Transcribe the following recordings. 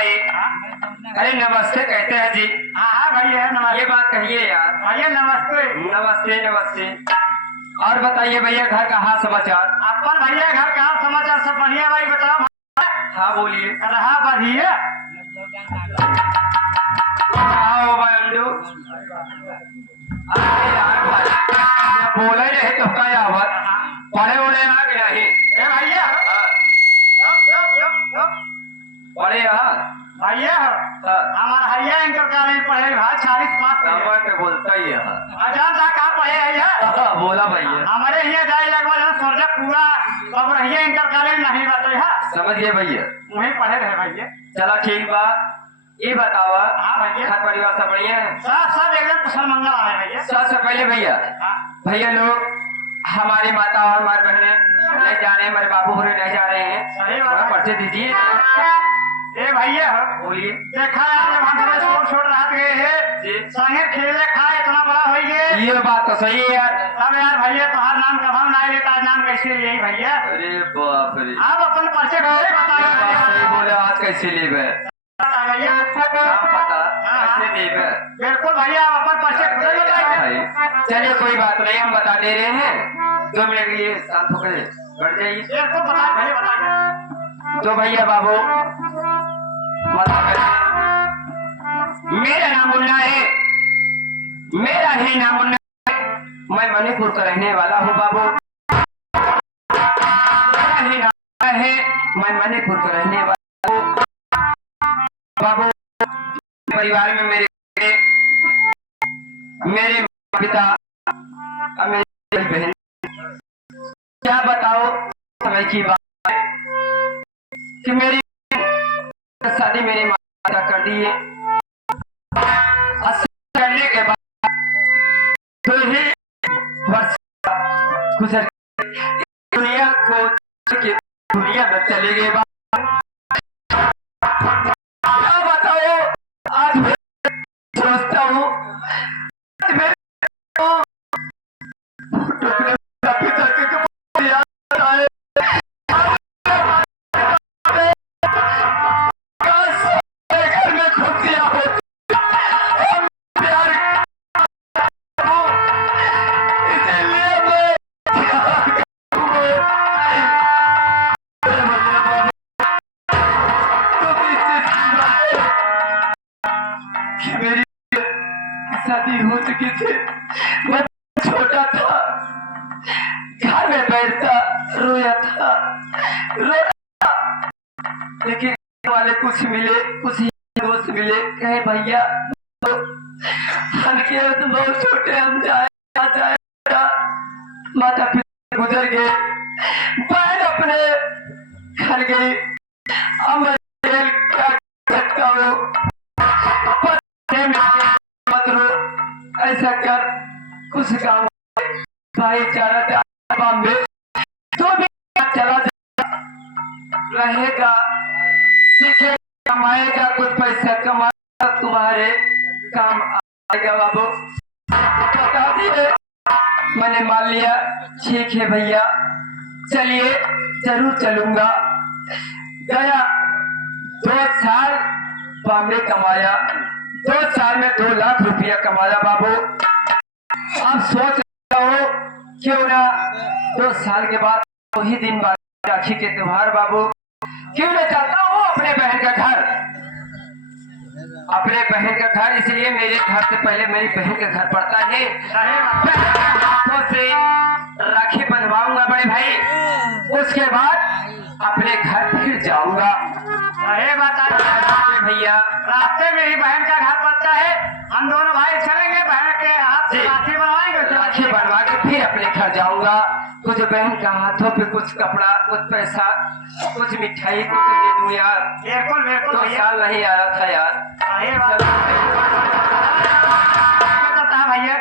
भाई। अरे नमस्ते कहते हैं जी। हाँ हाँ भैया नमस्ते। ये बात कहिए यार। भैया नमस्ते। नमस्ते नमस्ते। और बताइए भैया घर का हाल समाचार। अपन भैया घर का हाल समाचार सब बढ़िया भाई बताओ। हाँ बोलिए। रहा बढ़िया। आओ बंधु। अरे यार भाई बोला ही नहीं तो क्या आवत पढ़े उड़े आ गया ही। ए भैया पढ़े यहाँ भैया हमारा भैया इंटर कॉलेज पढ़े भाई 40 पास नंबर पे बोलता ही है। अजान था कहाँ पढ़े भैया। बोला भैया हमारे यहाँ जाए लगभग सोचा पूरा अब भैया इंटर कॉलेज नहीं रहते है। समझ गए भैया। वहीं पढ़े रहे भैया। चलो ठीक बा। ये बतावा हाँ भैया घर परिवार सब बढ़िया है। सब एकदम कुशल मंगल है भैया। सबसे पहले भैया भैया लोग हमारी माता और हमारे बहने नहीं जा रहे हैं, हमारे बाबू हो रहे नहीं जा रहे हैं। सही थोड़ा बात परिचय दीजिए। ए भैया बोलिए। देखा यार जब हम लोग छोड़ रात गए हैं जी संगे खेले खाए इतना बड़ा हो गए। ये बात तो सही है यार। अब यार भैया तुम्हारा नाम कब हम ना लेता नाम कैसे लिए भैया। अरे बाप रे आप अपन परिचय कैसे बात सही बताइए बोले। आज कैसे लेबे भैया। काम पता कैसे लेबे। बिल्कुल भैया आप अपन परिचय खुद ही बताइए। भाई चलिए कोई बात नहीं हम बता दे रहे हैं। 2 मिनट के लिए शांत होकर बैठ जाइए। बिल्कुल बताइए भैया बताइए। तो भैया बाबू मेरा नाम मुन्ना है। मेरा ही नाम मुन्ना है। मैं मणिपुर का रहने वाला हूँ बाबू। मेरा ही नाम है। मैं मणिपुर का रहने वाला हूँ बाबू। परिवार में मेरे पिता और मेरी बहन। क्या बताओ समय की बात है कि मेरी शादी मेरी माता कर दी है। करने के बाद 2 ही वर्ष गुजर दुनिया को दुनिया में चले गए। क्या बताओ आज मैं सोचता हूँ मेरी शादी हो चुकी थी। मैं छोटा था घर में बैठता रोया था लेकिन वाले कुछ मिले कुछ दोस्त मिले कहे भैया हम बहुत छोटे हम जाए माता पिता गुजर गए। बहन अपने घर गई। अब मैं क्या सकता हूँ। मत रो ऐसा कर कुछ काम भाईचारा बॉम्बे तो भी चला रहेगा सीखे कमाएगा कुछ पैसा कमाएगा तुम्हारे काम आएगा बाबू। बता दिए मैंने मान लिया ठीक है भैया चलिए जरूर चलूंगा। गया 2 साल बॉम्बे कमाया। 2 साल में 2 लाख रुपया कमाया बाबू। अब सोच रहा हूँ क्यों ना 2 साल के बाद वही दिन बाद राखी के त्योहार बाबू क्यों ना जाता हूँ अपने बहन का घर। अपने बहन का घर इसलिए मेरे घर से पहले मेरी बहन का घर पड़ता है। बहन के हाथों से राखी बंधवाऊंगा बड़े भाई। उसके बाद अपने घर फिर जाऊंगा। भैया रास्ते में ही बहन का घर पड़ता है। हम दोनों भाई चलेंगे बहन के हाथ से राखी बनवाएंगे। राखी बनवा के फिर अपने घर जाऊंगा। कुछ बहन का हाथों पे कुछ कपड़ा कुछ पैसा कुछ मिठाई कुछ दे दूं यार। बिल्कुल बिल्कुल 2 साल नहीं आ रहा था यार। बता भैया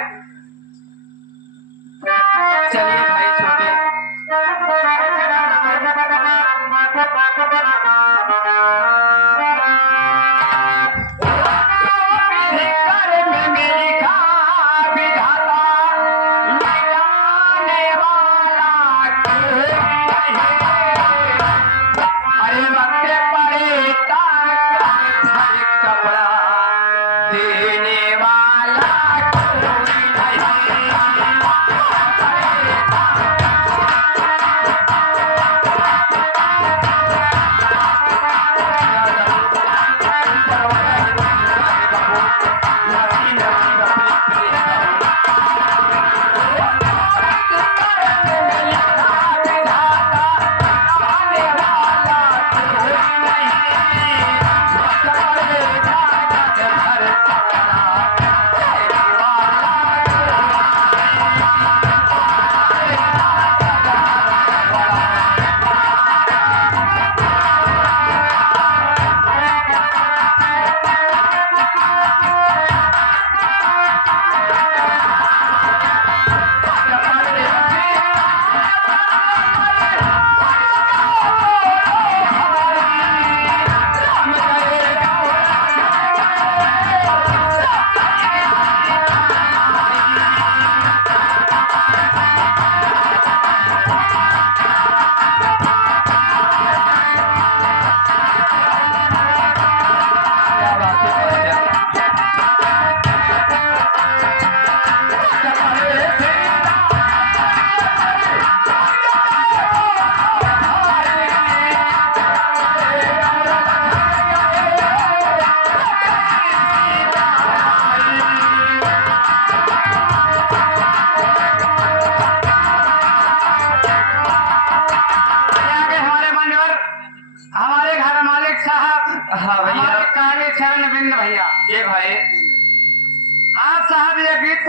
चलिए भाई छोटे अरे वक्त पड़े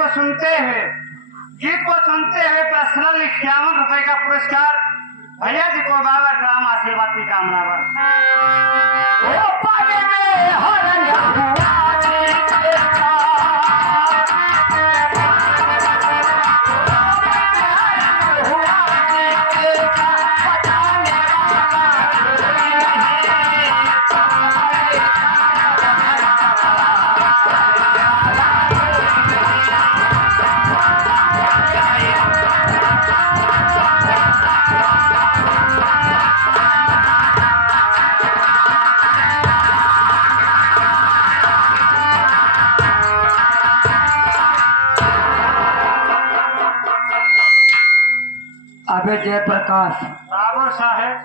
को सुनते हुए पर्सनल 51 रुपए का पुरस्कार भैया जी को बाबा राम आशीर्वाद की कामना पर। अबे जयप्रकाश, बाबू साहेब,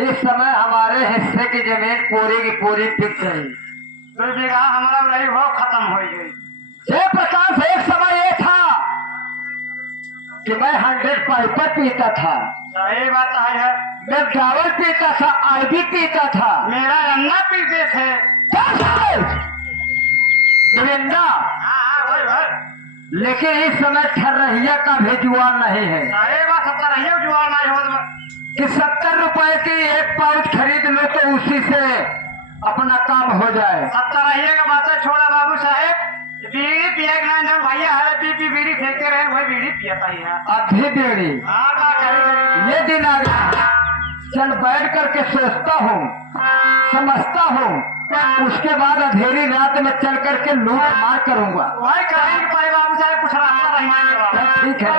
इस समय हमारे हिस्से की जमीन पूरी की पूरी बिक गई। 2 बीघा हमारा रही वो खत्म हो गई। जयप्रकाश, एक समय ये था कि मैं 100 पाइपर पीता था, सही बात है। मैं चावल पीता था, आईबी पीता था, मेरा अन्ना पीते थे। गोविंदा, वही भाई। लेकिन इस समय ठर्रहिया का भी जुआन नहीं है सही बात, 70 रहिए जुआर नहीं हो कि 70 रुपए की एक पाउच खरीद लो तो उसी से अपना काम हो जाए। 70 रहिए का बात है, छोड़ा बाबू साहेब। बीड़ी पिया के ना जब भैया हरे पी बीड़ी फेंकते रहे, वही बीड़ी पियाता ही है। अभी बेड़ी हाँ, क्या करें? ये दिन आ गया, चल बैठ करके सोचता हूँ, समझता हूँ, उसके बाद अंधेरी रात में चल करके लूट मार करूंगा। वही करेंगे पहले बाबू साहेब, कुछ रास्ता रहेंगे। ठीक है।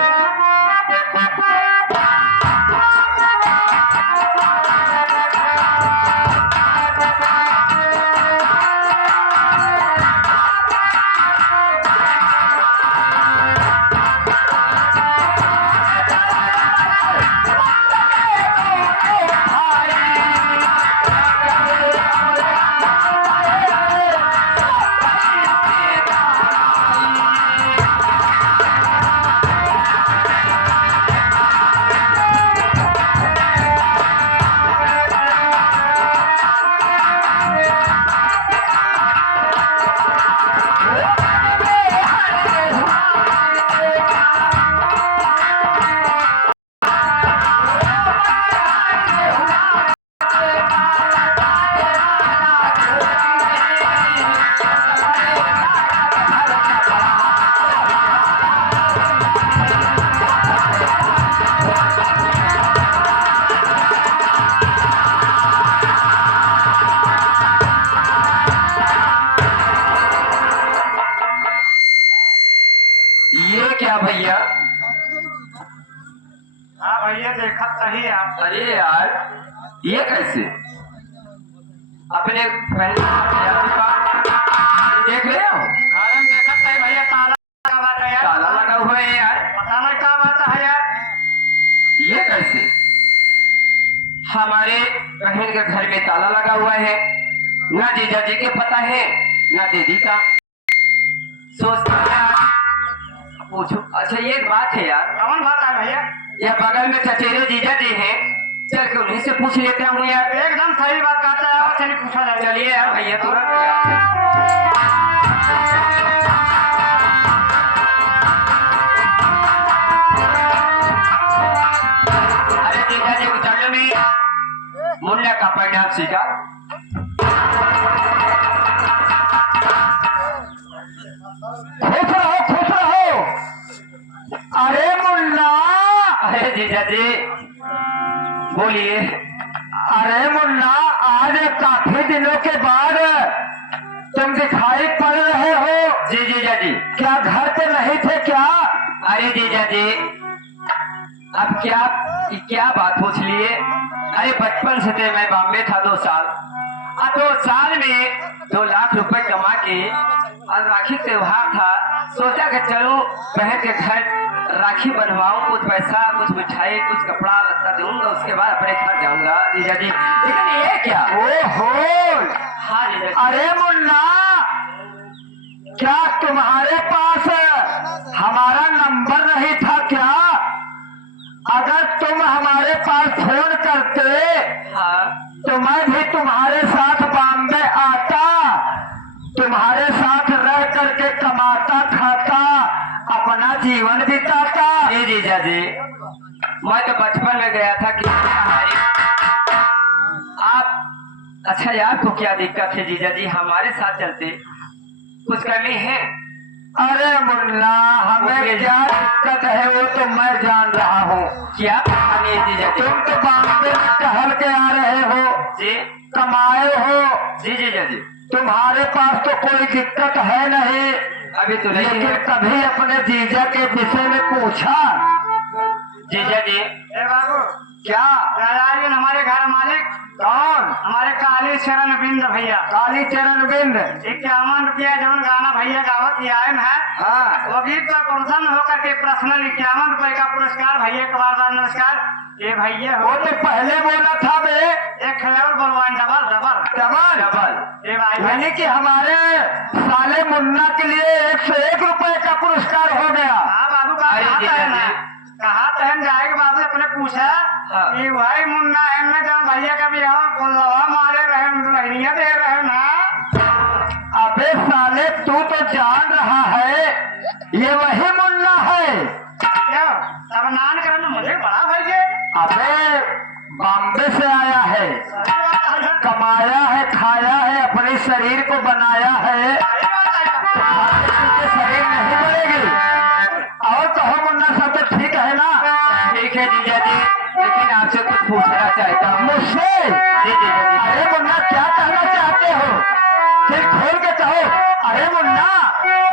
ये क्या भैया? हाँ भैया, देखा सही है आप। अरे यार, ये कैसे? अपने पहले देख रहे हो? अरे देखा सही भैया, ताला लगा हुआ है यार। ताला लगा हुआ है यार। पता नहीं क्या बात है यार। ये कैसे? हमारे बहन के घर में ताला लगा हुआ है, ना जीजा जी के पता है ना दीदी का। सोचता है पूछो। अच्छा, ये एक बात है यार, कौन बात है भैया? ये बगल में चचेरे जीजा जी हैं, चल के उन्हीं से पूछ लेते हूँ यार। एकदम सही बात कहता है, और चलिए पूछा जाए। चलिए यार भैया, तुरंत। अरे जीजा जी को चलो में मुन्ना का परिणाम सीखा। खुश रहो, खुश रहो। अरे मुन्ना, अरे जीजा जी बोलिए। अरे मुन्ना, आज काफी दिनों के बाद तुम दिखाई पड़ रहे हो। जी जीजा जी। क्या घर पे नहीं थे क्या? अरे जीजा जी, अब क्या बात पूछ लिए? अरे बचपन से थे, मैं बॉम्बे था 2 साल, और 2 साल में 2 लाख रुपए कमा के, और राखी त्योहार था, सोचा कि चलो बहन के घर राखी बनवाऊं, कुछ पैसा, कुछ मिठाई, कुछ कपड़ा लत्ता दूंगा, उसके बाद अपने घर जाऊंगा जीजा जी। लेकिन ये क्या? ओहो, हाँ जीजा जी। अरे मुन्ना, क्या तुम्हारे पास हमारा नंबर नहीं था क्या? अगर तुम हमारे पास फोन करते, हाँ, तो मैं भी तुम्हारे साथ बॉम्बे आता, तुम्हारे साथ रह करके कमाता खाता अपना जीवन बिताता। जी जीजा जी, मैं तो बचपन में गया था कि हमारी आप अच्छा यार को क्या दिक्कत है जीजा जी, हमारे साथ चलते कुछ करनी है। अरे मुन्ना, हमें क्या दिक्कत है वो तो मैं जान रहा हूँ। क्या कहानी है जीजा जी? तुम तो बॉम्बे में टहल के आ रहे हो, जी कमाए हो, जी जीजा जी, तुम्हारे पास तो कोई दिक्कत है नहीं। अभी तो नहीं लेकिन है कभी अपने जीजा के विषय में पूछा? जीजा जी। ए बाबू, क्या दादाजी हमारे घर मालिक कौन? हमारे काली चरण बिंद भैया। काली चरण बिंद 51 रुपया जौन गाना भैया गावत आयन है। हाँ, वो गीत पर प्रसन्न होकर के पर्सनल 51 रुपए का पुरस्कार भैया को बार बार नमस्कार। ये भैया वो तो पहले बोला था बे, एक और बोलवाएं, डबल डबल डबल डबल। ये भाई यानी कि हमारे साले मुन्ना के लिए 101 रुपए का पुरस्कार हो गया। हाँ बाबू का कहा तहन जाएगा बाबू, अपने पूछा कि भाई मुन्ना है में जब भैया का भी हम मारे रहे दुल्हनिया दे रहे ना। अबे साले तू तो जान रहा है ये वही मुन्ना है। अब नान करना मुझे बड़ा भाई। अबे बॉम्बे से आया है, कमाया है, खाया है, अपने शरीर को बनाया है, शरीर नहीं बढ़ेगी। और कहो मुन्ना, सब तो ठीक है ना? ठीक है जीजा जी, लेकिन आपसे कुछ पूछना चाहता हूँ। मुझसे? जी जीजा जी। अरे मुन्ना, क्या कहना चाहते हो? फिर खोल के कहो। अरे मुन्ना,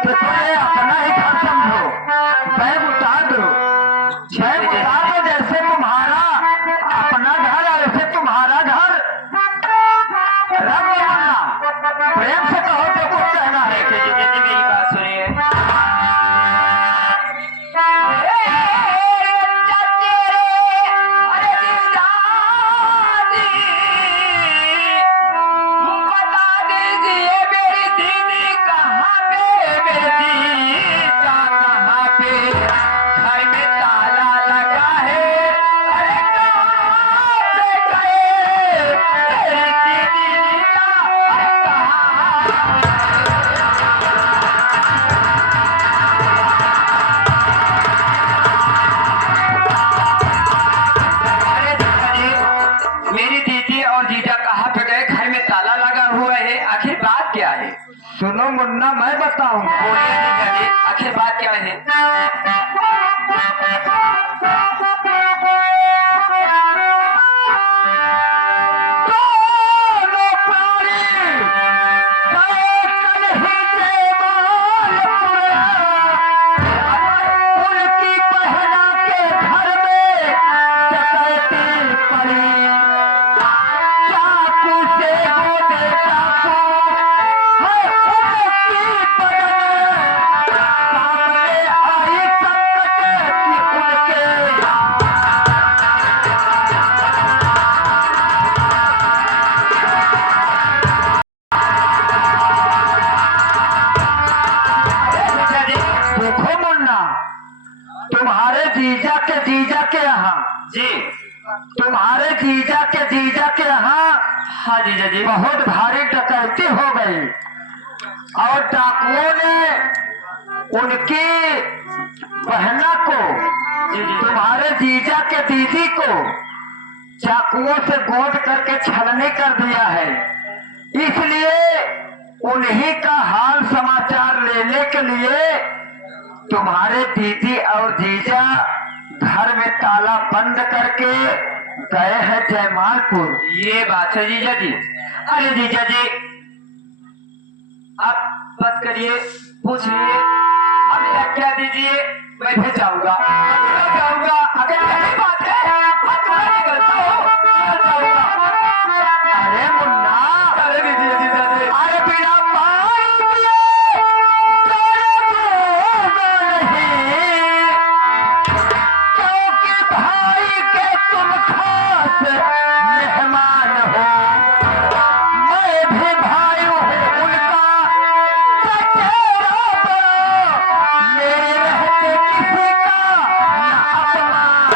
देखो ये अपना ही घर समझो, बैग उतार दो, बैग उतार दो। जैसे तुम्हारा अपना घर है वैसे तुम्हारा घर रख लो मुन्ना। प्रेम से कहो जो कुछ कहना है। देखिए जीजा जी, मेरी बात सुनिए। मेरी दीदी और जीजा कहाँ पे गए? घर में ताला लगा हुआ है, आखिर बात क्या है? सुनो मुन्ना, मैं बताऊंगा। बोलिए जीजा जी, आखिर बात क्या है? जीजा के यहाँ जी। तुम्हारे जीजा के यहाँ हाँ जीजा जी। बहुत भारी डकैती हो गई और डाकुओं ने उनकी बहना को, जी जी। तुम्हारे जीजा के दीदी को चाकुओं से गोद करके छलनी कर दिया है। इसलिए उन्हीं का हाल समाचार लेने के लिए तुम्हारे दीदी और जीजा घर में ताला बंद करके गए हैं जयमालपुर। ये बात है जीजा जी। अरे जीजा जी, आप बस करिए, पूछ लिए, अब मेरा क्या दीजिए, मैं भी जाऊंगा। अगर यही बात है मैं निकलता हूँ, मैं जाऊंगा। अरे मुन्ना, अरे दीजिए जीजा जी। अरे बिना पानी पिए क्योंकि भाई के तुम खास मेहमान हो। मैं भी भाई हूँ उनका चचेरा बड़ा, मेरे रहते किसी का न अपमान।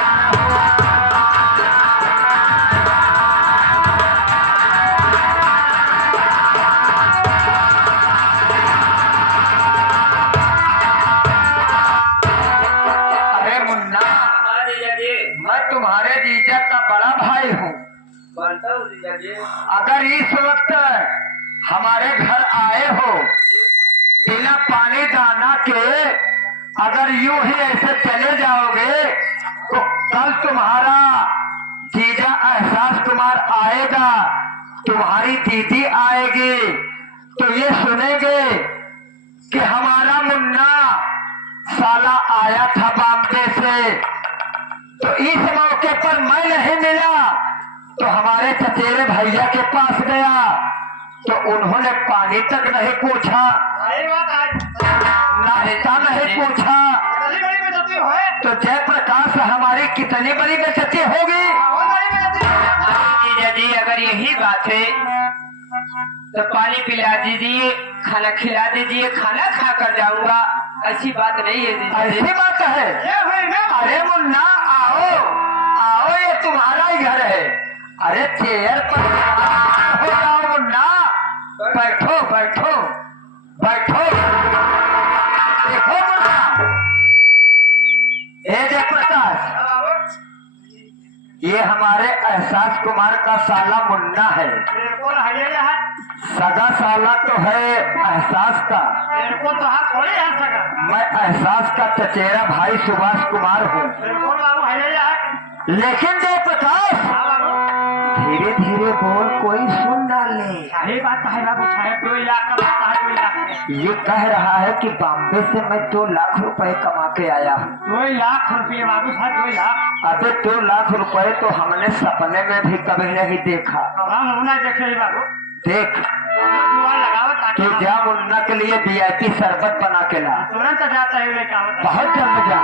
अगर इस वक्त हमारे घर आए हो बिना पानी दाना के, अगर यूं ही ऐसे चले जाओगे तो कल तुम्हारा जीजा एहसास कुमार आएगा, तुम्हारी दीदी आएगी, तो ये सुनेंगे कि हमारा मुन्ना साला आया था बॉम्बे से, तो इस मौके पर मैं नहीं मिला तो हमारे चचेरे भैया के पास गया तो उन्होंने पानी तक नहीं पूछा, नाश्ता नहीं पूछा, तो जयप्रकाश हमारी कितनी बड़ी बेइज्जती होगी। जीजा जी अगर यही बात है तो पानी पिला दीजिए, खाना खिला दीजिए, खाना खा कर जाऊंगा, ऐसी बात नहीं है जीजा जी। ऐसी बात है? अरे मुन्ना आओ आओ, ये तुम्हारा ही घर है। अरे चेयर पर हो जाओ मुन्ना, बैठो बैठो बैठो। देखो मुन्ना, ए जयप्रकाश, ये हमारे एहसास कुमार का साला मुन्ना है। सगा साला तो है एहसास का, मैं एहसास का चचेरा भाई सुभाष कुमार हूँ। लेकिन जयप्रकाश धीरे धीरे बोल, कोई सुन ना ले। सही बात है बाबू साहब, 2 लाख का बात है, 2 लाख। ये कह रहा है कि बॉम्बे से मैं 2 लाख रुपए कमा के आया हूँ। 2 लाख रुपये बाबू साहब, 2 लाख। अबे 2 लाख रुपए तो हमने सपने में भी कभी नहीं देखा। हम मुन्ना देखे बाबू, देख जुआ लगाओ ताकि तू जा मुन्ना के लिए VIP शरबत बना के ला, तुरंत जाता है लेके आओ। बहुत जल्द जा।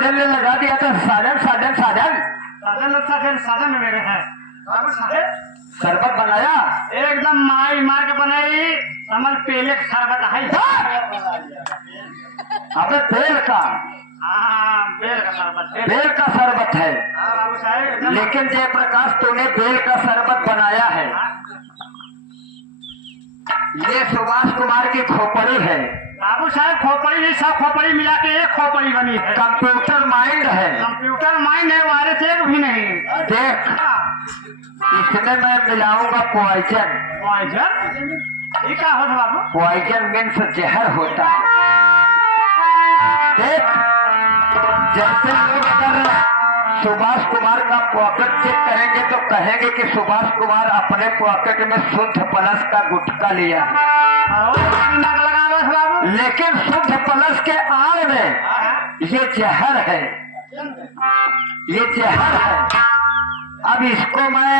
जल्दी लगा दिया था साधन साधन साधन साधन साधन साधन मेरे हैं बाबू साहब। शरबत बनाया एकदम माई मार के बनाई, समझ पेले का शरबत है। अबे बेल का, हाँ बेल का शरबत है। बेल का शरबत है। हाँ बाबू साहब एकदम। लेकिन जयप्रकाश तूने बेल का शरबत बनाया है, ये सुभाष कुमार की खोपड़ी है। बाबू साहब खोपड़ी नहीं, सब खोपड़ी मिला के एक खोपड़ी बनी है। कंप्यूटर माइंड है, कंप्यूटर माइंड है, वायरस एक भी नहीं। देख इसमें मैं मिलाऊंगा पॉइजन। पॉइजन ये क्या होता बाबू? पॉइजन मीन्स जहर होता है। देख जैसे लोग अगर सुभाष कुमार का पॉकेट चेक करेंगे तो कहेंगे कि सुभाष कुमार अपने पॉकेट में शुद्ध प्लस का गुटखा लिया है, बाबू। लेकिन शुद्ध प्लस के आड़ में ये जहर है, ये जहर है। अब इसको मैं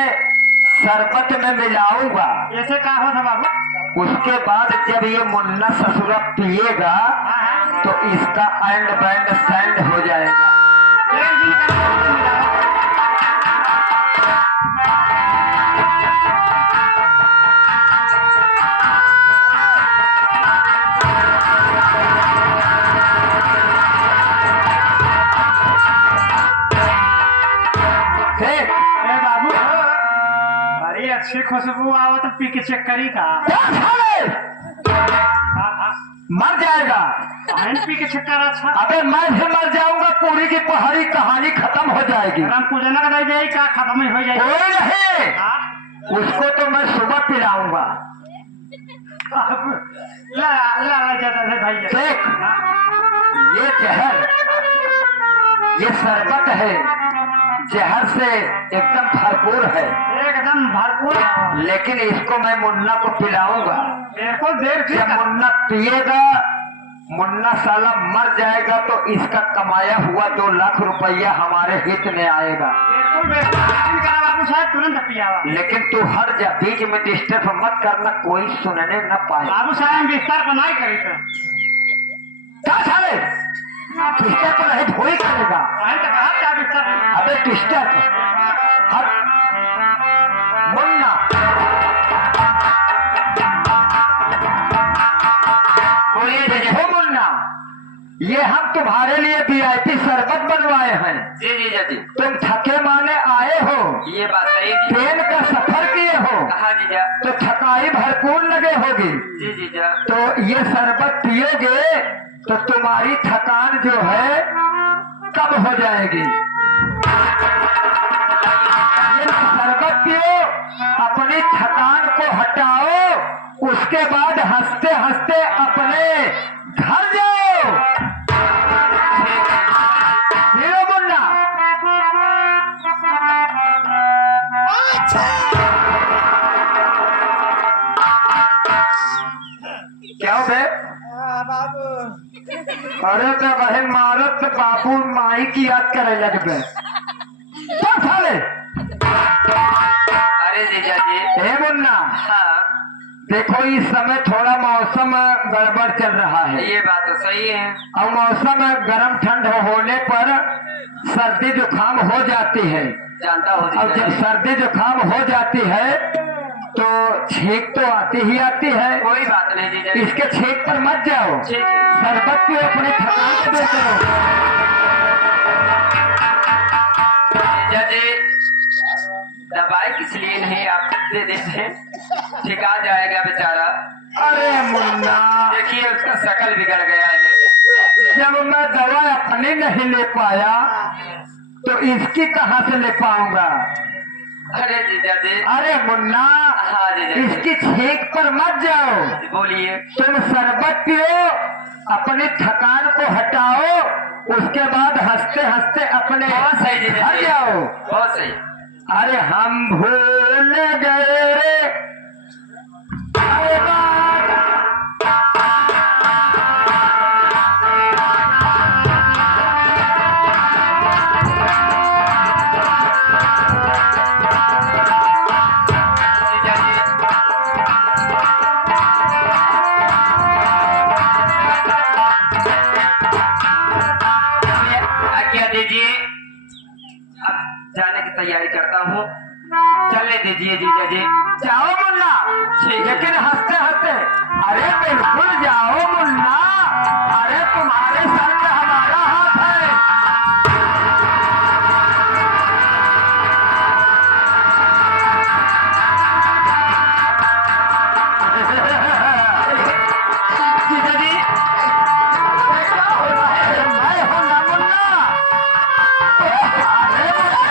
शरबत में मिलाऊंगा, ऐसे क्या होता बाबू? उसके बाद जब ये मुन्ना ससुरा पिएगा तो इसका एंड बैंड सैंड हो जाएगा। देख बाबू बड़ी अच्छी खुशबू आओ तो पी के चेक करी का। क्या खाले? मर जाएगा। पी के चेक कर। अच्छा अबे मैं भी मर जाऊंगा, पूरी की पहाड़ी कहानी खत्म हो जाएगी। हम पूजना का नहीं जाएगी क्या खत्म ही हो जाएगी? कोई नहीं, उसको तो मैं सुबह पिलाऊंगा। ला ला ला जाता है भाई। देख ये जहर, ये शरबत है, जहर से एकदम भरपूर है, एकदम भरपूर। लेकिन इसको मैं मुन्ना को पिलाऊंगा। देखो देर से जब मुन्ना पिएगा, मुन्ना साला मर जाएगा तो इसका कमाया हुआ 2 लाख रुपया हमारे हित में आएगा। बाबू साहब तुरंत पियावा। लेकिन तू हट जा, बीच में डिस्टर्ब मत करना, कोई सुनने न पाए। बाबू साहब विस्तार पर नहीं करी तो क्या साले डिस्टर्ब नहीं थोड़ी करेगा। क्या विस्तार? अबे डिस्टर्ब हट मुन्ना। ये हम तुम्हारे लिए वीआईपी शरबत बनवाए हैं। जी जीजा जी, तुम थके माने आए हो, ये बात सही है। ट्रेन का सफर किए हो, हाँ जीजा, तो थकाई भरपूर लगे होगी। जी जीजा, तो ये शरबत पियोगे तो तुम्हारी थकान जो है कम हो जाएगी। ये शरबत पियो, अपनी थकान को हटाओ, उसके बाद हंसते हंसते अपने घर जाओ। हीरो मुन्ना, क्या हो बे? अरे तो बहन मारत तो बाबू माई की याद करे लगबे। क्या साले? अरे जीजा जी, हे मुन्ना, हाँ देखो इस समय थोड़ा मौसम गड़बड़ चल रहा है, ये बात तो सही है। और मौसम गर्म ठंड होने पर सर्दी जुकाम हो जाती है। जानता हूँ और जीजा जब जी। सर्दी जुकाम हो जाती है तो छींक तो आती ही आती है। कोई बात नहीं जीजा जी, इसके छींक पर मत जाओ, ठीक है। शरबत पियो, अपनी थकान को दूर करो। जीजा जी, दवाई किस लिए नहीं आप दे देते, ठिका जाएगा बेचारा। अरे मुन्ना, देखिए उसका शकल बिगड़ गया है। जब मैं दवा अपनी नहीं ले पाया तो इसकी कहाँ से ले पाऊंगा? अरे जीजा जी, अरे मुन्ना, हाँ जीजा जी, इसकी छींक पर मत जाओ, बोलिए। तुम शरबत पियो, अपनी थकान को हटाओ, उसके बाद हंसते हंसते अपने बहुत सही जीजा घर जी, जाओ। बहुत सही। अरे हम भूल गए रे अरे बात। जीजा जी, आज्ञा दीजिए, अब जाने की तैयारी करता हूँ। चलने दीजिए जीजा जी। जाओ मुन्ना, लेकिन हंसते हंसते। अरे बिल्कुल जाओ मुन्ना, अरे तुम्हारे सर में हमारा हाथ है। जीजा जी, ये क्या हो रहा है? मैं हूं ना मुन्ना। अरे मुन्ना,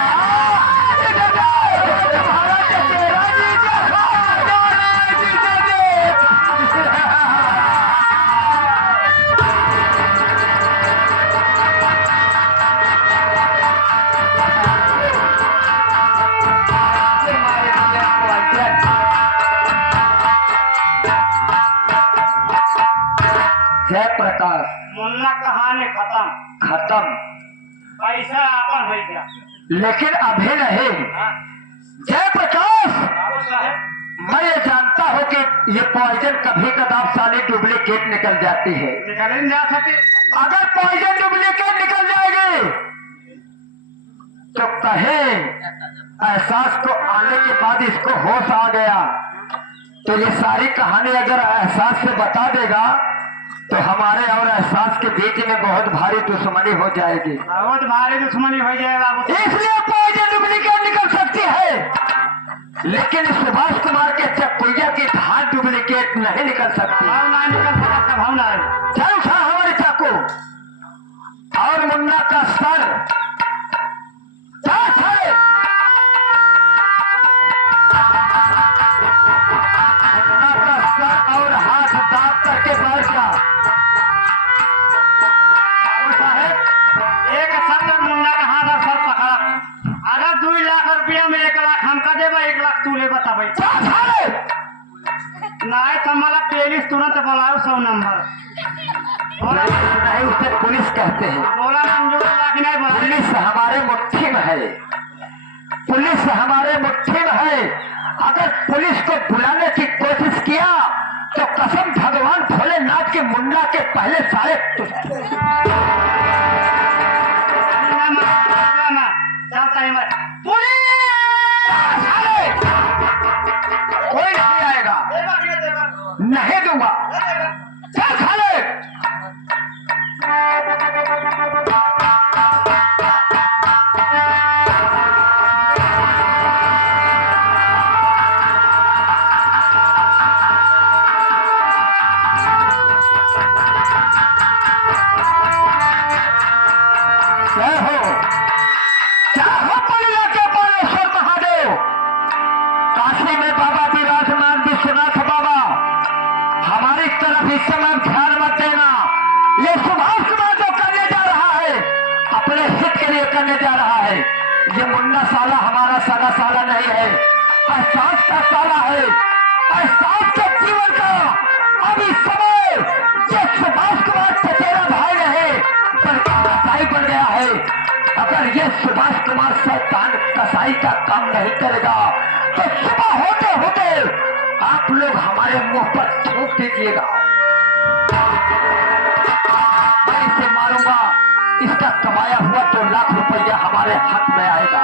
तुम्हारा चचेरा जीजा, जीजा जी। जय प्रकाश, मुन्ना कहानी खत्म, खत्म, पैसा आपन हो गया। लेकिन अभी नहीं। जय प्रकाश, बाबू साहब, मैं ये जानता हूँ कि ये पॉइजन कभी कदार साली डुप्लीकेट निकल जाती है। निकल नहीं जा सके। अगर पॉइजन डुप्लीकेट निकल जाएगी तो कहे एहसास को आने के बाद इसको होश आ गया तो ये सारी कहानी अगर एहसास से बता देगा तो हमारे और एहसास के बीच में बहुत भारी दुश्मनी हो जाएगी। बहुत भारी दुश्मनी हो जाए बाबू। इसलिए पॉइजन डुप्लीकेट निकल सकती है, लेकिन सुभाष कुमार के चक्कुइया की धार डुप्लीकेट नहीं निकल सकती। भाव ना निकल सका तब हम ना आए। चल उठा हमारे चाकू और मुन्ना का सर। चल चल। मुन्ना का सर और हाथ दाब करके बैठ जा। बाबू साहेब, एक शब्द मुन्ना का हाथ और सर पकड़ा। अगर 2 लाख रुपया में 1 लाख हमका देबा, 1 लाख तू ले बताबे। चल चल। नहीं तो मला पुलिस तुरंत बुलाओ 100 नंबर। बोला नहीं, उसे पुलिस कहते हैं। बोला मंजूर लाख नहीं बोला। पुलिस हमारे मुट्ठी में है, पुलिस हमारे मुट्ठी में है। अगर पुलिस को बुलाने की कोशिश किया तो कसम भगवान भोलेनाथ के मुन्ना के पहले सारे चलता है मैं। कोई नहीं आएगा, नहीं दूंगा। चल खाले। सगा साला नहीं है, एहसास का साला है। एहसास के जीवन का अभी समय ये सुभाष कुमार चचेरा भाई रहे बल्कि कसाई बन गया है। अगर ये सुभाष कुमार शैतान कसाई का काम नहीं करेगा तो सुबह होते होते आप लोग हमारे मुंह पर थूक दीजिएगा। मैं इसे मारूंगा, इसका कमाया हुआ 2 लाख रुपया हमारे हाथ में आएगा।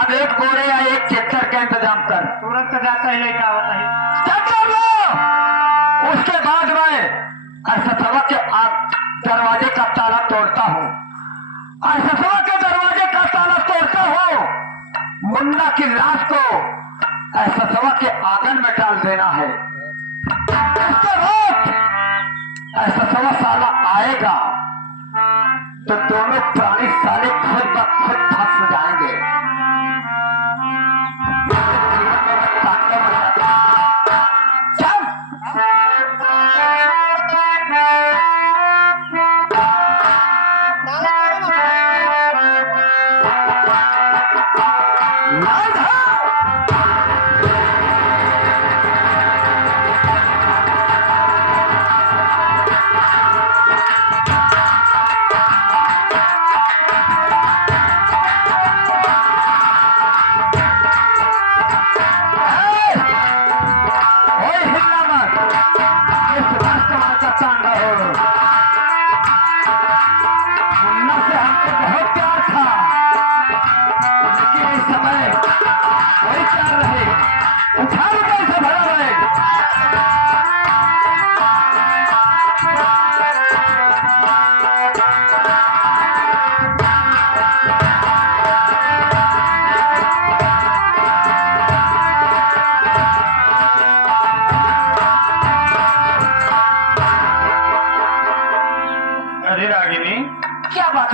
अब एक बोरे या एक चेकर का इंतजाम कर। तुरंत जाता ही लेकर आवता है। उसके बाद मैं अरसतवा के दरवाजे का ताला तोड़ता हूँ। अरसतवा के दरवाजे का ताला तोड़ता हूँ। मुन्ना की लाश को अरसतवा के आंगन में डाल देना है। उसके बाद अरसतवा साला आएगा तो दोनों प्राणी साले खुद ब खुद फंस जाएंगे।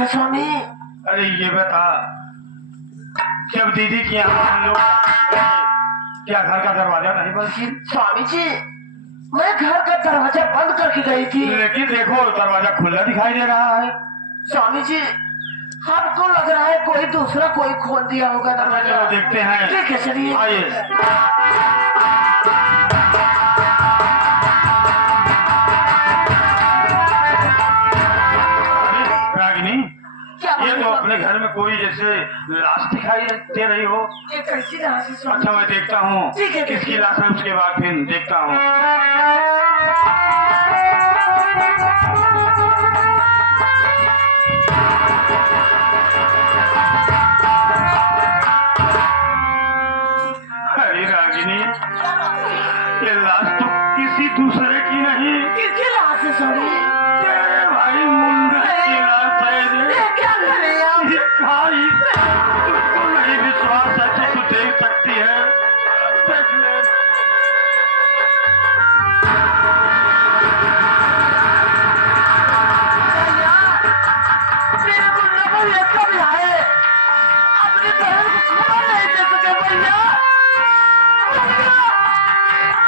स्वामी, अरे ये बता, जब दीदी के यहाँ हम लोग क्या घर का दरवाजा नहीं बंद की? स्वामी जी, मैं घर का दरवाजा बंद करके गई थी, लेकिन देखो दरवाजा खुला दिखाई दे रहा है। स्वामी जी, हमको लग रहा है कोई दूसरा कोई खोल दिया होगा दरवाजा। चलो देखते हैं। ठीक है, चलिए आइए। ये तो अपने घर में कोई जैसे लाश दिखाई दे रही हो। ये कैसी लाश है? अच्छा मैं देखता हूँ किसकी लाश है, उसके बाद फिर देखता हूँ। अरे रागिनी, ये लाश तो किसी दूसरे की नहीं। किसकी लाश है? सॉरी भाई मुन्ना की लाश है। तुमको नहीं विश्वास है तो तू देख सकती है, देख ले। मेरे मुन्ना को ये कब आए? अपनी बहन को खबर नहीं दे सके भैया।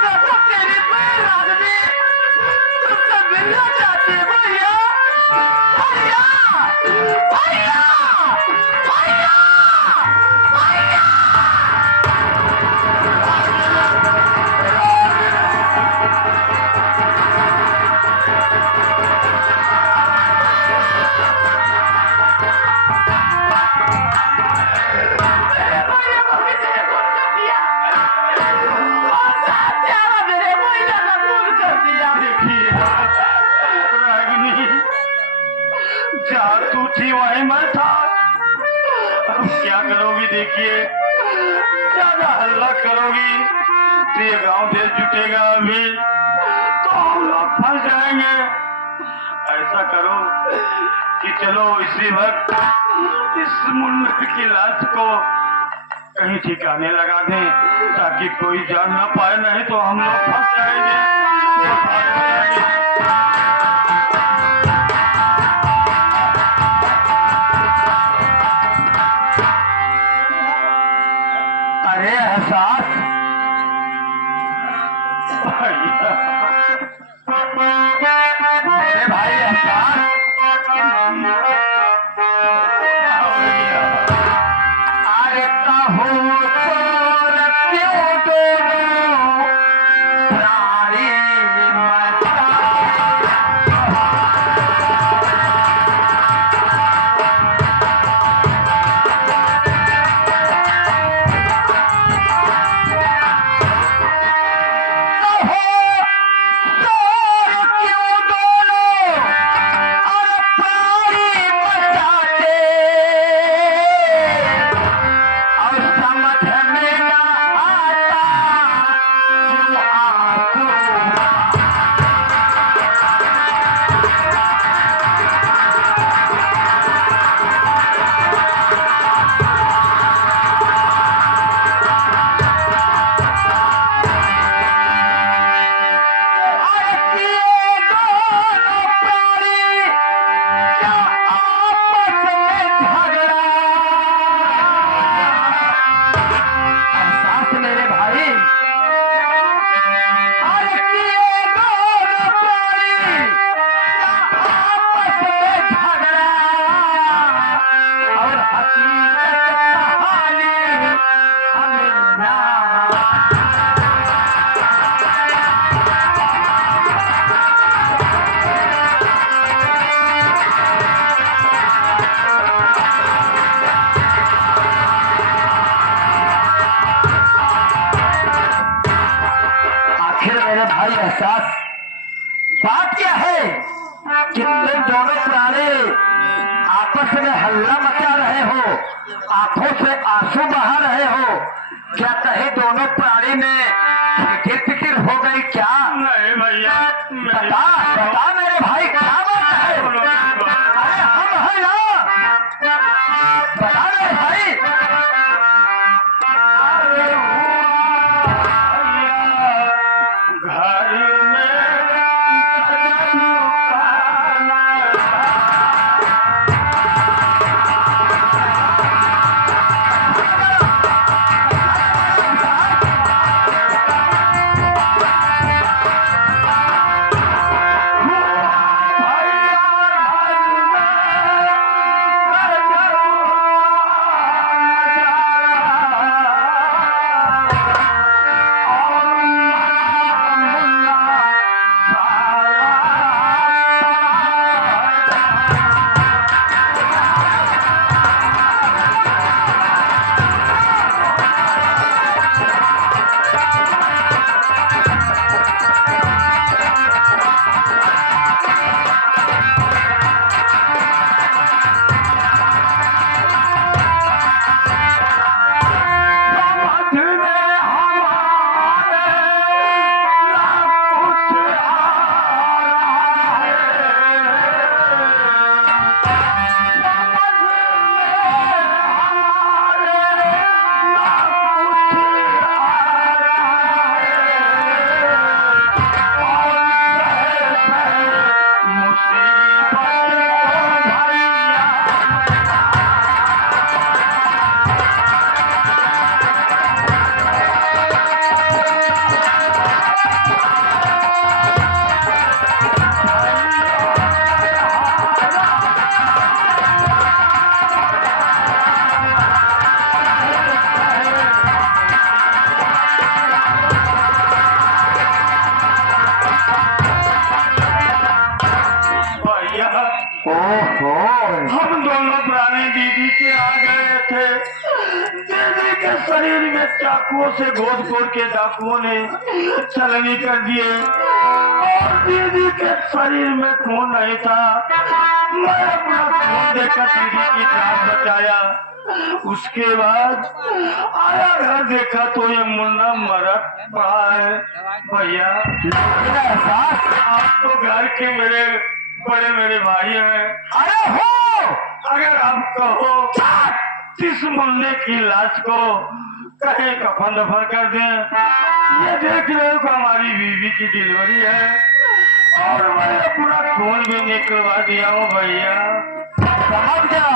देखो तेरी बहन रागनी तुमसे मिलना चाहती है भैया। भैया भैया भैया भैया। तू थी वहीं मैं था। अब क्या करोगी देखिए, ज्यादा हल्ला करोगी तो ये गांव देश जुटेगा अभी, तो हम लोग फंस जाएंगे। ऐसा करो कि चलो इसी वक्त इस मुन्नर की लाश को कहीं ठिकाने लगा दें ताकि कोई जान ना पाए, नहीं तो हम लोग फंस जाएंगे। अरे एहसास, मेरे भाई एहसास, अरे कहो चोर क्यों दोनों प्राणी मरता। एहसास, बात क्या है कि तुम दोनों प्राणी आपस में हल्ला मचा रहे हो, आंखों से आंसू बहा रहे हो, क्या कहीं दोनों प्राणी में फिकिर फिकिर हो गई क्या? नहीं भैया, बता बता मेरे भाई, क्या बात है? अरे हम हैं ना, बता मेरे भाई। हम दोनों पुराने दीदी के आ गए थे। दीदी के शरीर में चाकुओं से घोट के डाकुओं ने छलनी कर दिए और दीदी के शरीर में खून नहीं था। मैं अपना खून देकर दीदी की जान बचाया। उसके बाद आया घर देखा तो ये मुन्ना मरा पड़ा है। भैया आप तो घर के मेरे भाई हैं। अरे हो, अगर आप कहो इस मुन्ने की लाश को कहीं कफन दफन कर दें। ये देख रहे हो कि हमारी बीवी की डिलीवरी है और मैंने पूरा खून भी निकलवा दिया हूँ भैया। समझ गया,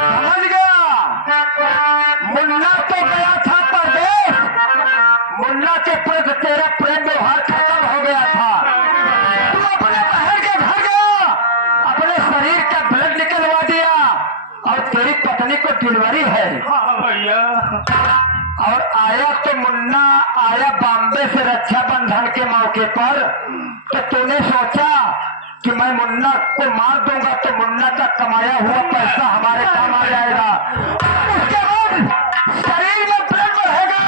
समझ गया। मुन्ना तो गया था परदेश, मुन्ना के प्रति तेरा प्रेम व्यवहार खत्म हो गया था। तू अपने बहन के घर गया, अपने शरीर का ब्लड निकलवा दिया और तेरी पत्नी को डिलीवरी है। हाँ भैया। और आया तो मुन्ना आया बॉम्बे से रक्षाबंधन के मौके पर, तो तूने सोचा कि मैं मुन्ना को मार दूंगा तो मुन्ना का कमाया हुआ पैसा हमारे काम आ जाएगा। उसके बाद शरीर में ब्लड बढ़ेगा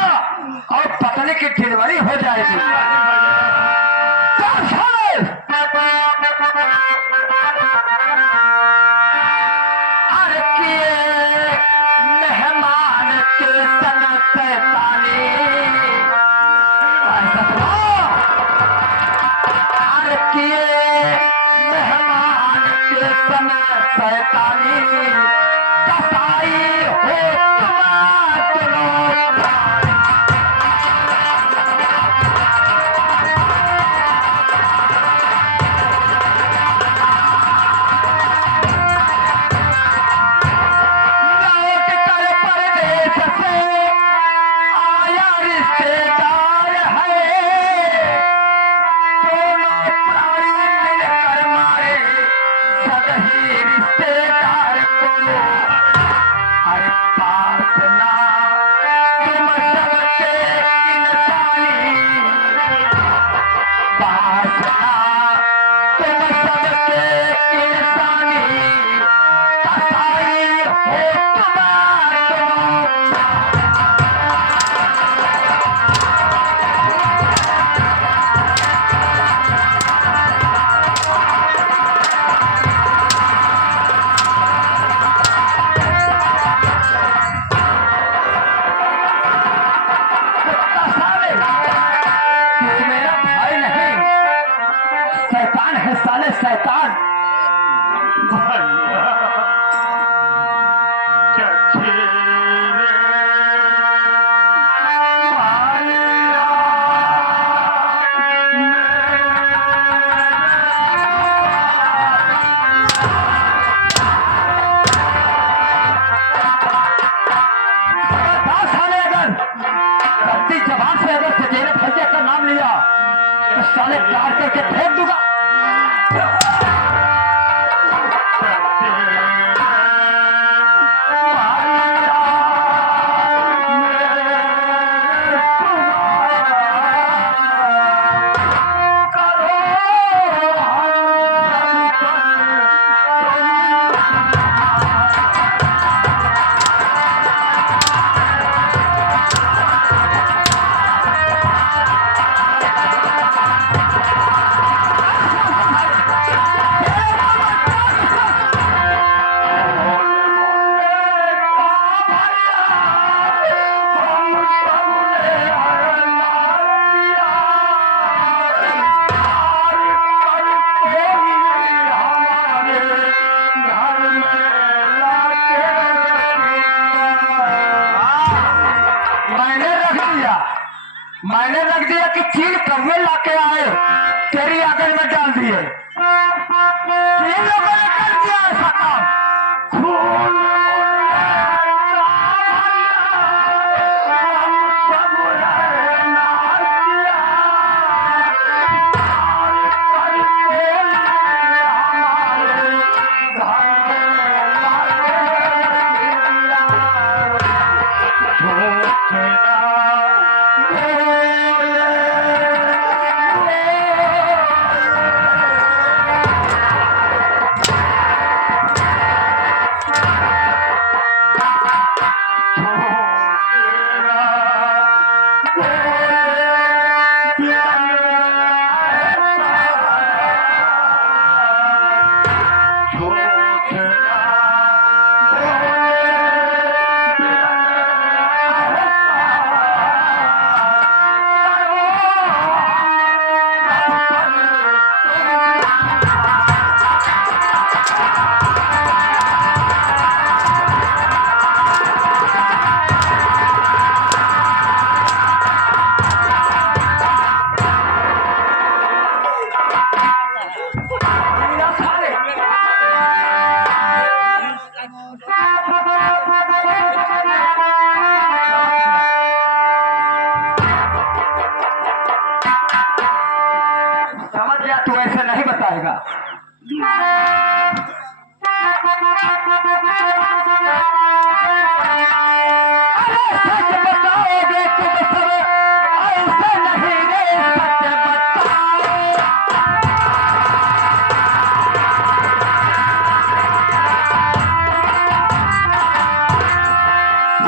और पत्नी की डिलीवरी हो जाएगी। चल छोड़। अरे किए मेहमान के संग शैतानी, ऐसा तो अरे किए मेहमान के संग शैतानी, कसाई हो चलो। लौट कर परदेश से आया रिश्तेदार है, दोनों प्राणी मिलकर मारे सभी रिश्तेदार को। अरे पास ना तुम सबके इंसानी, पास ना तुम सबके इंसानी, कसाई हो तुम। साले, तू मेरा भाई नहीं, शैतान है साले, शैतान। भैया चचे रे भैया बस साले, अगर गलती जबान से अगर सचेरे भैया का नाम लिया तो साले कार करके फेंक दूंगा। मैंने रख दिया कि चीन कौवे लाके आए, तेरी आंगन में डाल दिए। तीन लोगों ने कर दिया ऐसा काम। खून बताएगा। अरे सच बताओगे तुम सब, ऐसे नहीं रे सच बताओ।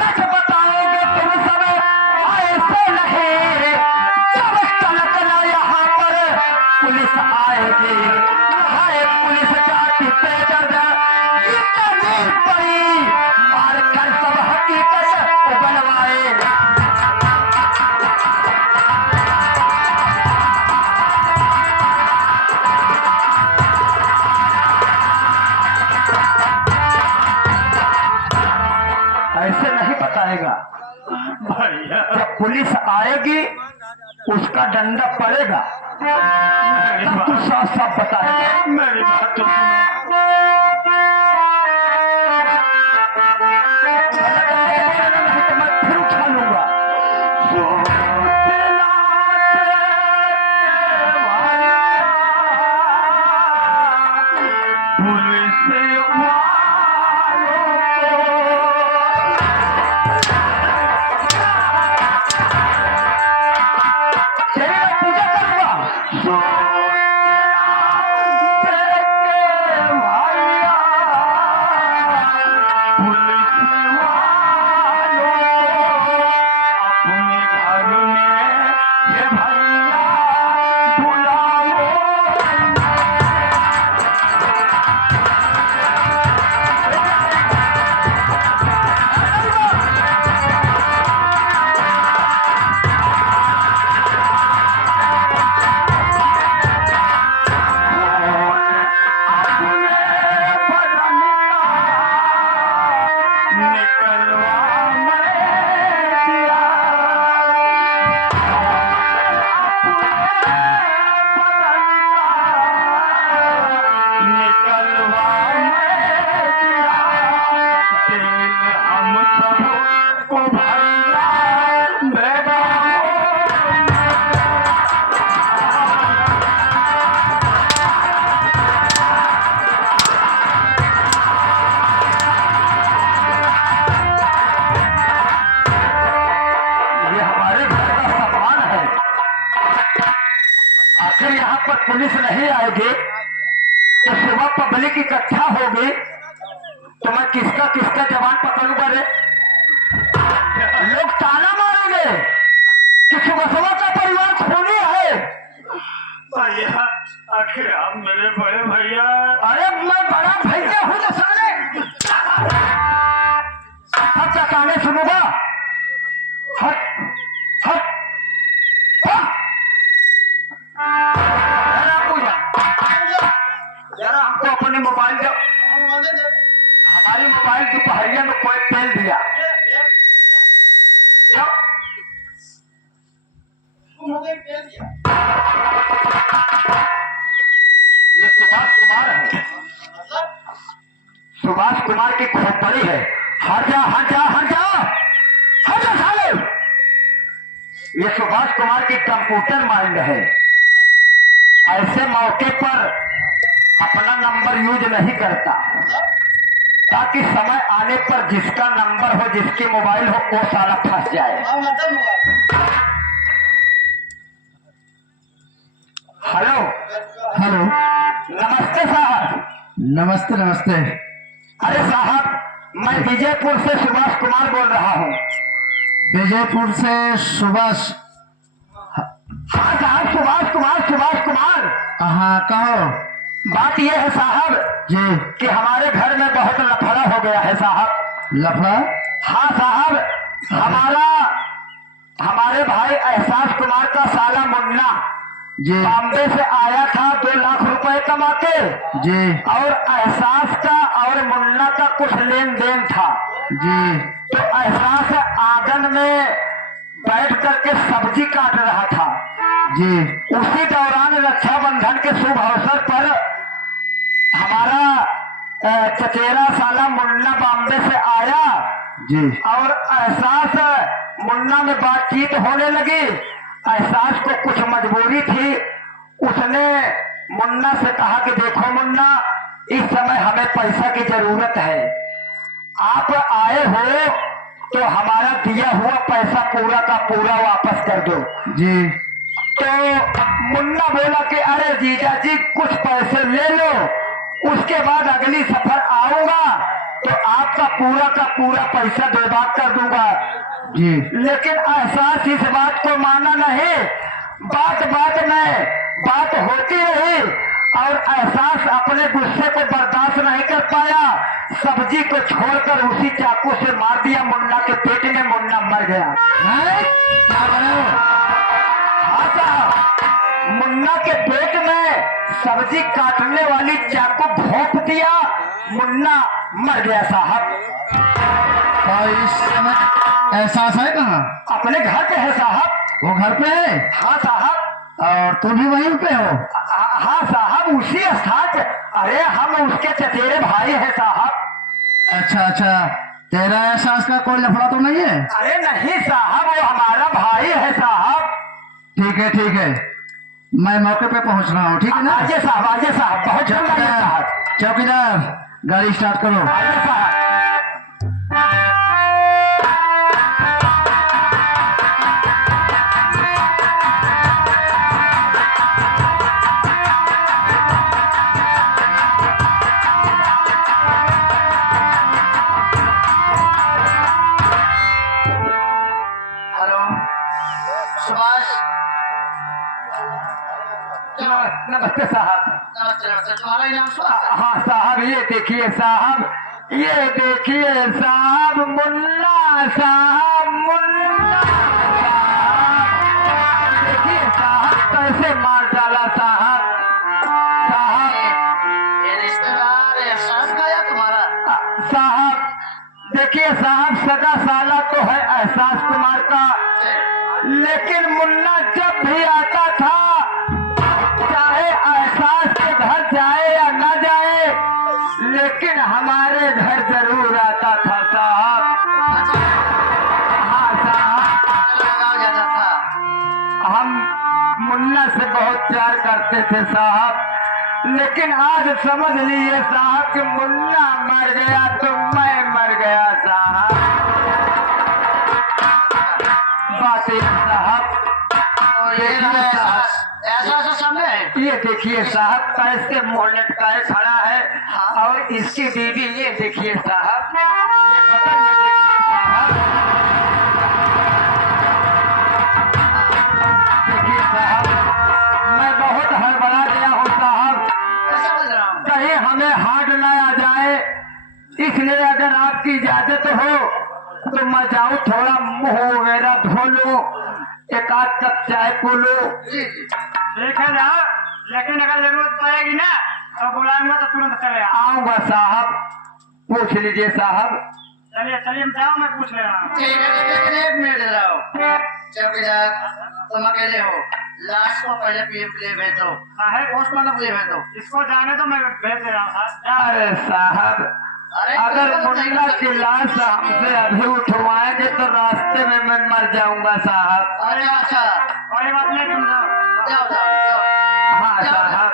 सच बताओगे तुम सब, ऐसे नहीं। जब तलक ना यहाँ पर पुलिस आएगी, हाय पुलिस जाति पे दर्द इतनी बड़ी, मार कर सब हकीकत बनवाए। ऐसे नहीं बताएगा। भैया जब पुलिस आएगी उसका डंडा पड़ेगा, तब तू साफ साफ बताएगा। मेरी बात तो सुनो। नहीं तो मैं फिर उठा लूंगा। पुलिस तेरी मैं पूजा करूंगा। अपने घर में ये भैया बुलाओ। ये हमारे घर का सम्मान है। आखिर यहाँ पर पुलिस नहीं आएगी तो सुबह पब्लिक इकट्ठा होगी तो मैं किसका किसका जवान पकड़ूंगा रे? लोग ताना मारेंगे कि सुबह का परिवार खूनी है। भैया आखिर आप मेरे बड़े भैया। अरे मैं बड़ा भैया हूँ तो साले सब ताने सुनूंगा। हट हट हट। जरा पूजा, जरा हमको अपने मोबाइल दो। हमारी मोबाइल दोपहरिया में कोई तेल दिया। जाओ। ये सुभाष कुमार है। सुभाष कुमार की खोपड़ी है। हट जा हट जा हट जा हट जा साले। ये सुभाष कुमार की कंप्यूटर माइंड है। ऐसे मौके पर अपना नंबर यूज नहीं करता ताकि समय आने पर जिसका नंबर हो, जिसकी मोबाइल हो, वो साला फंस जाए। हेलो हेलो, नमस्ते साहब। नमस्ते नमस्ते। अरे साहब मैं विजयपुर से सुभाष कुमार बोल रहा हूँ। विजयपुर से सुभाष? हाँ साहब सुभाष कुमार। हाँ कहो। बात यह है साहब जी। कि हमारे घर में बहुत लफड़ा हो गया है साहब। लफड़ा? हाँ साहब हमारे भाई एहसास कुमार का साला मुन्ना जी बॉम्बे से आया था 2 लाख रुपए कमा के जी और एहसास का और मुन्ना का कुछ लेन देन था जी। तो एहसास आंगन में बैठ करके सब्जी काट रहा था जी। उसी दौरान रक्षाबंधन के शुभ अवसर पर हमारा चचेरा साला मुन्ना बॉम्बे से आया जी। और एहसास मुन्ना में बातचीत होने लगी। एहसास को कुछ मजबूरी थी, उसने मुन्ना से कहा कि देखो मुन्ना, इस समय हमें पैसा की जरूरत है, आप आए हो तो हमारा दिया हुआ पैसा पूरा का पूरा वापस कर दो। जी। तो मुन्ना बोला कि अरे जीजा जी कुछ पैसे ले लो, उसके बाद अगली सफर आऊंगा तो आपका पूरा का पूरा पैसा बेबाक कर दूंगा। जी। लेकिन एहसास इस बात को माना नहीं, बात बात में बात होती रही और एहसास अपने गुस्से को बर्दाश्त नहीं कर पाया, सब्जी को छोड़कर उसी चाकू से मार दिया मुन्ना के पेट में। मुन्ना मर गया। क्या बने हो? हाँ साहब, मुन्ना के पेट में सब्जी काटने वाली चाकू भोंक दिया, मुन्ना मर गया साहब। और इस समय एहसास है कहाँ? अपने घर पे है साहब। वो घर पे है? हाँ साहब। और तुम भी वहीं पे हो? हाँ साहब, उसी स्थान पे। अरे हम उसके चचेरे भाई हैं साहब। अच्छा अच्छा, तेरा एहसास का कोई लफड़ा तो नहीं है? अरे नहीं साहब, वो हमारा भाई है साहब। ठीक है ठीक है, मैं मौके पे पहुंच रहा हूँ, ठीक है ना? आइए साहब, आइए साहब, बहुत जल्द आइए साहब। चौकीदार गाड़ी स्टार्ट करो। आइए साहब। हेलो सुभाष। नमस्ते साहब। नमस्ते नमस्ते, तुम्हारा ही नाम सुभाष? हाँ साहब, ये देखिए साहब, ये देखिए साहब, मुन्ना साहब, मुन्ना साहब। देखिए साहब कैसे मार डाला साहब। साहब, ये रिश्तेदार एहसास खाया तुम्हारा? साहब देखिए साहब, सगा साला तो है एहसास कुमार का, लेकिन मुन्ना जब भी आता था, चाहे एहसास के घर जाए या ना जाए, लेकिन हमारे घर जरूर आता था साहब। हाँ साहब, लगाव ज्यादा था। हम मुन्ना से बहुत प्यार करते थे साहब, लेकिन आज समझ लीजिए साहब कि मुन्ना मर गया तो मैं मर गया साहब। बात ये साहब, और ये रहा एहसास, एहसास है सामने? ये देखिए साहब कैसे मुंह लटकाए खड़ा है, और इसकी बीवी ये देखिए साहब, ये बगल में देखिए साहब, देखिए साहब, मैं बहुत हड़बड़ा गया हूँ साहब, समझ रहा हूँ। कहीं हमें हार्ट न आ जाए, इसलिए अगर आपकी इजाजत हो तो मैं जाऊँ थोड़ा मुंह वगैरह धो लूं, एक आध कप चाय पी लूं। जी जी ठीक है जाओ, लेकिन अगर जरूरत पड़ेगी ना तो बुलाऊंगा तो तुरंत चले आओ। आऊंगा साहब, पूछ लीजिए साहब। चलिए चलिए जाओ, मैं पूछ ले रहा हूँ। ठीक है, लेकिन एक मिनट रहो। चौकीदार तुम अकेले हो, लाश को पहले पीएम के लिए भेज दो। है पोस्टमार्टम के लिए भेज दो। इसको जाने तो मैं भेज दे रहा हूँ साहब। अरे साहब, अगर मुन्ना की लाश हमसे अभी उठवाएंगे तो रास्ते में मैं मर जाऊंगा साहब। अरे अच्छा, कोई बात नहीं, तुम जाओ जाओ जाओ। हाँ साहब।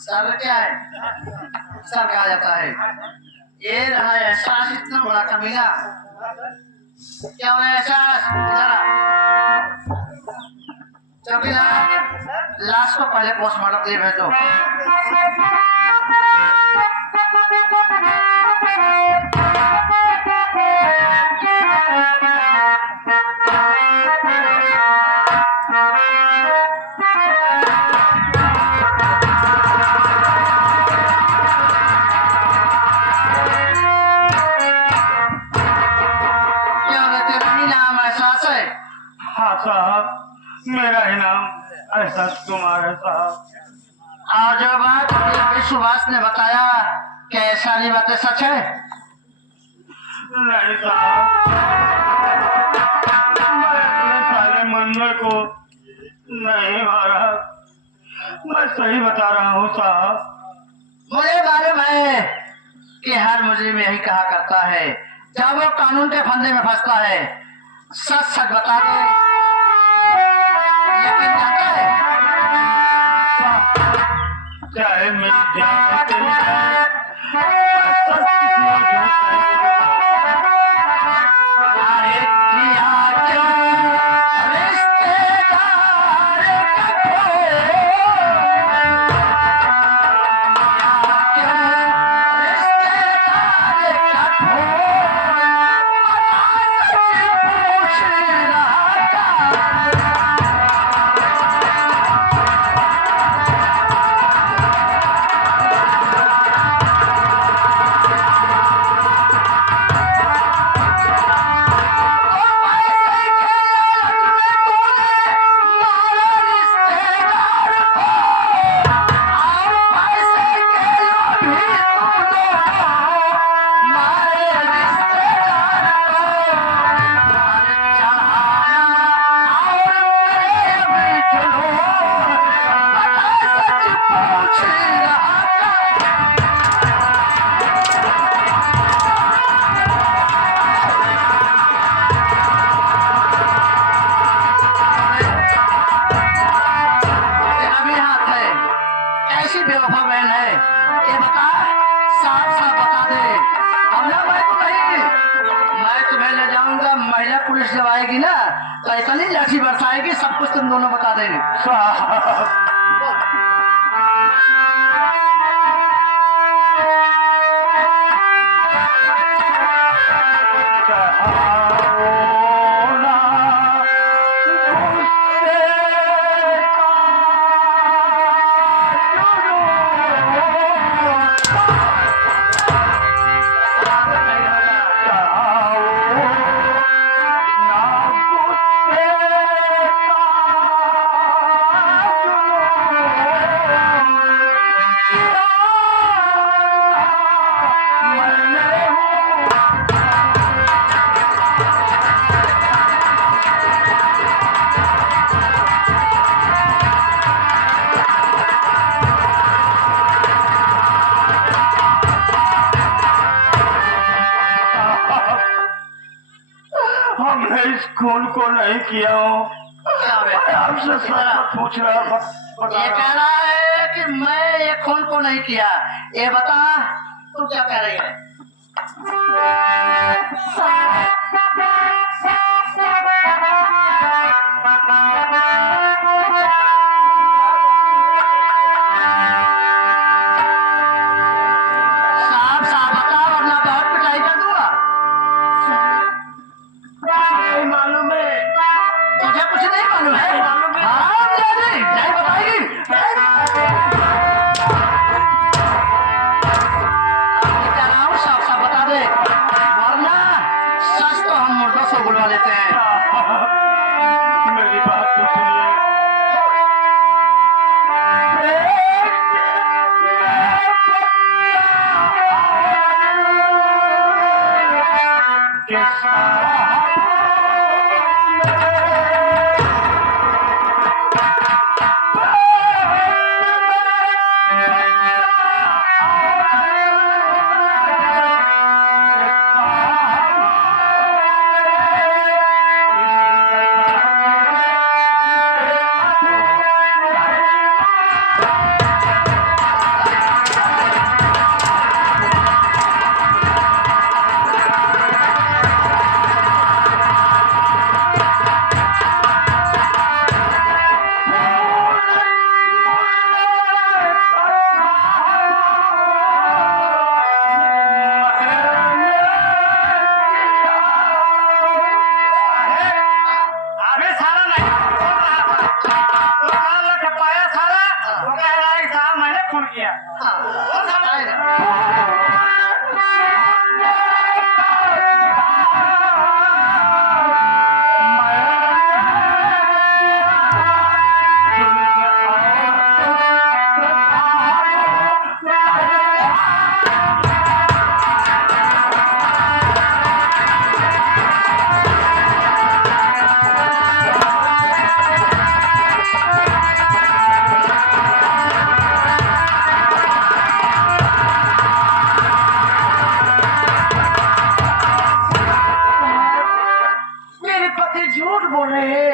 सर क्या है? सर कहा जाता है। ये रहा एहसास, इतना बड़ा कमीना। क्या हुआ एहसास? चौकीदार लाश को पहले पोस्टमार्टम के लिए भेज दो। हाँ साहब, मेरा ही नाम एहसास कुमार है साहब। और जो बात अभी सुभाष ने बताया, क्या सारी बातें सच है? नहीं साहब, मैं अपने नहीं महाराज, मैं सही बता रहा हूँ साहब। मुझे मालूम है कि हर मुजरिम यही कहा करता है जब वो कानून के फंदे में फंसता है, सच सच बता दे। लेकिन जानता है, चाहे मेरी जान चली जाए, मैं सच किसी और झूठ नहीं बोलूंगा। अरे किया क्यों रिश्तेदार का खोया, क्यों रिश्तेदार का खोया, सच पूछ रहा था। ऐसी बेवफा बहन है, ये बता, साफ साफ बता दे। हमला मैं तो नहीं, मैं तुम्हें ले जाऊंगा, महिला पुलिस जब आएगी ना तो ऐसा नहीं लाठी बरसाएगी, सब कुछ तुम दोनों बता देंगे। साहब हमने इस खून को नहीं किया हूँ। मैं आपसे सच पूछ रहा ये कह रहा है कि मैं ये खून को नहीं किया। ये बता तू क्या कह रही है? साफ साफ बता वरना बहुत पिटाई कर दूंगा। नहीं मालूम है। तुझे कुछ नहीं मालूम है? हाँ नहीं बताएगी। कह रहा हूँ साफ साफ बता दे, वरना सच तो हम मुर्दों से बुलवा लेते हैं। मेरी बात तो सुनिए। बोल रहे हैं